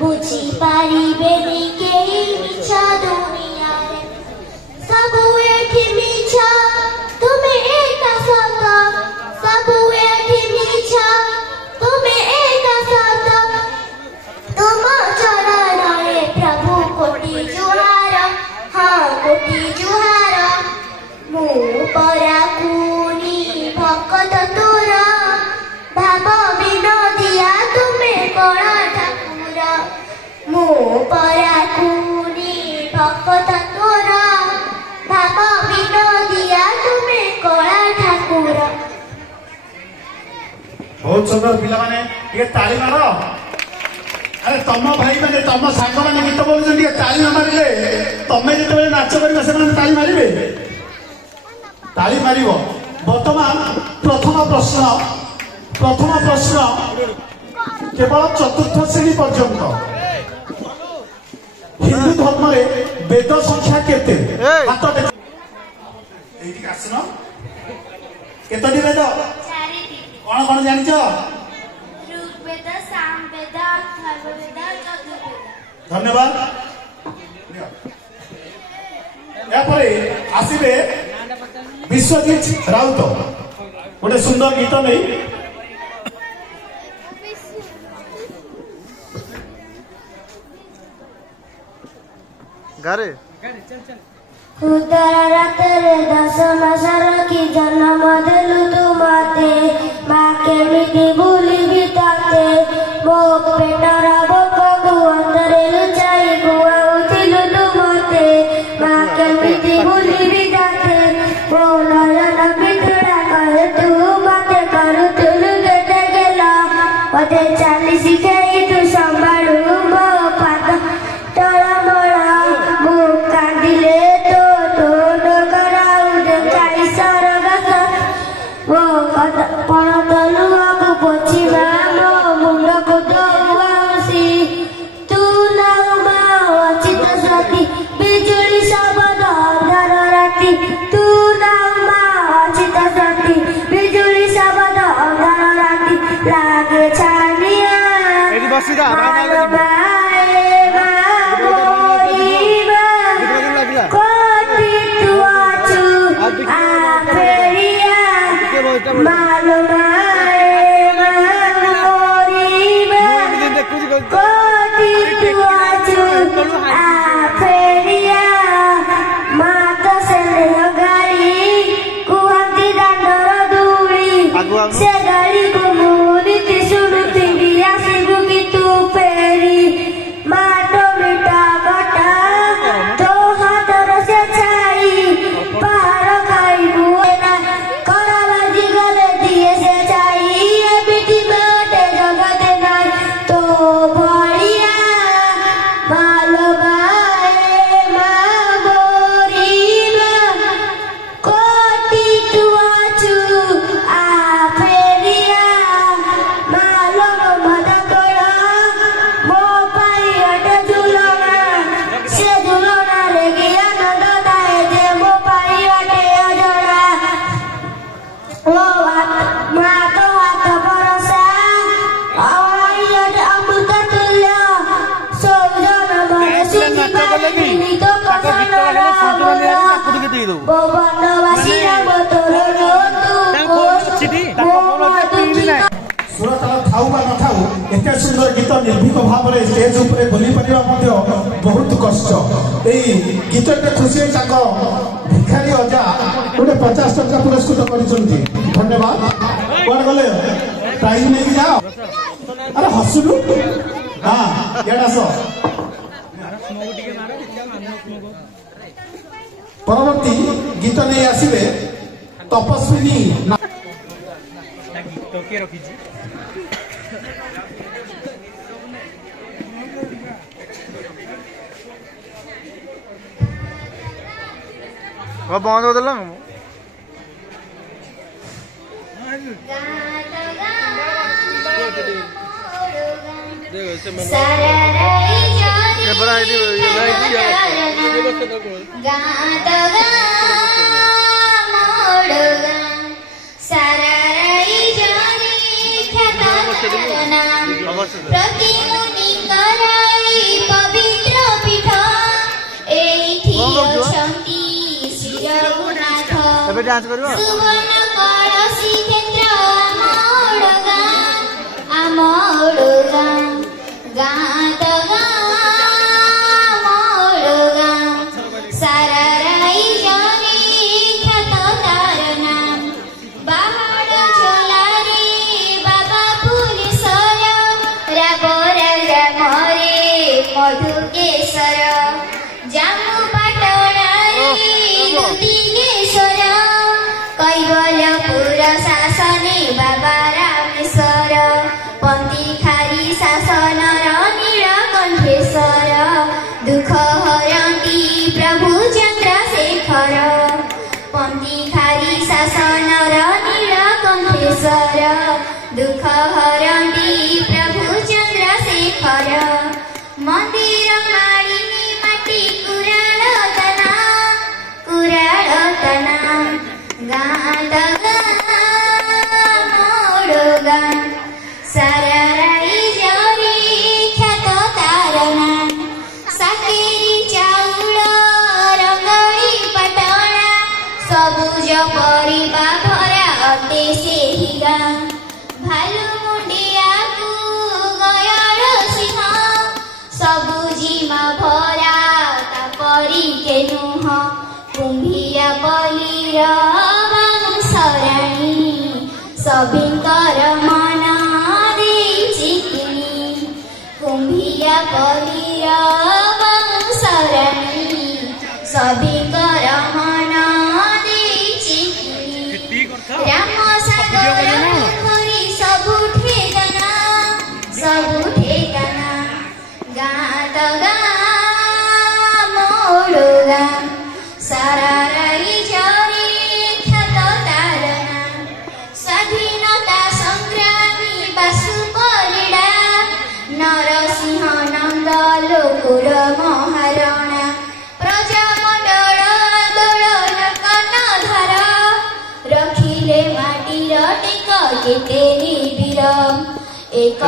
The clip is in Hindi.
बुझी पारिबेनी केही मिछा दुनियारे सबु एठी मिछा तुमे एका सत सबु एठी मिछा तुमे एका सत तुम चरणरे प्रभु कोटि जुहार हाँ कोटि जुहार मु परा कुनी भक्त तोर भाव विनोदिया तुमे कणा ठाकुर मु परा कुनी भक्त तोर भाव विनोदिया तुमे कणा ठाकुर। बहुत सुंदर पिला माने ये ताली मारो। अरे तम भाई माने तम सांग माने गीत बोलुछन ये ताली न मारिले तमे जेते नाच करिबे से माने ताली मारिबे ताली मारिबो। वर्तमान प्रथम प्रश्न केवल चतुर्थ श्रेणी पर्यंत हिंदू धर्म रे वेद संख्या केते हाथ एठी आसनो केतोटी वेद कौन कौन जान ऋग्वेद सामवेद अथर्ववेद चतुर्वेद। धन्यवाद। यापरे आसीबे विश्वजीत राउत गोटे सुंदर गीत नहीं गारे उदर रातरे 10 मास रखी जन्म देलु तुमाते माँ केमिति भूलिबि ताते मो पेटर भोकगु अंतरे लुचाई गुआउथिलु तुमते माँ केमिति भूलिबि ताते मो नयन बिधुरा कहे तू मते करुथिलु केते गेला मते चाली शिखाई तू संभाळु मो पाद तळमळ मु कांदिले सुंदर गीत निर्भीक भाव में स्टेज उपरे बोली पारिबा बहुत कष्ट। यही गीत खुशी भिखारी अजा गोटे 50 टका पुरस्कृत कर। धन्यवाद। कौन गले प्राइज नहीं जाओ। अरे हसुलु हाँ यास परवर्ती गीत नहीं आसवे तपस्विनी बंद हो दिला सारा प्रतिमुनि कराई पवित्र पीठ एठी अछंती श्री रघुनाथ सुवर्ण कलसी क्षेत्र आमोड़ गाँ गाँ तो गाँ सारा राई जाने ख्यात तार नाम बाहर झोलारे बाबा पुरेश्वर राबरा मरे मधुकेश्वर जामु पाटणारे दुतिकेश्वर कैवल्यपुर शासने बाबा रामेश्वर पंथीखारी शासन नीलकंठेश्वर दुख हरती प्रभु चंद्रशेखर पंथीखारी शासन नीलकंठेश्वर दुख हरती प्रभु चंद्रशेखर मंदिर मालिनी माटी कुराड़तना गाँ मोड़ गाँ सारा राई जरी ख्यात तार नाम साकेरी चाउल रंगड़ी पटना सबुज परिबा भरा अते सेही गाँ भालु मुंडिया को गयाड़ सिंह सबुजिमा भरा तापरी के नुह कुंभिया पलीर वंशराणी सभिंकर मन देछि कुंभिया पलीर वंशराणी सभिंकर मन देछि राम सागर पोखरी सबुठे गाना गाँ तो गाँ मोड़ गाँ सारा राई जरी ख्यात तार नाम स्वाधीनता संग्रामी बासु परिडा नरसिंह नंद लोकुर महारणा प्रजामंडल आंदोलन कर्णधार रखिले माटीर टेक केते निबिर एक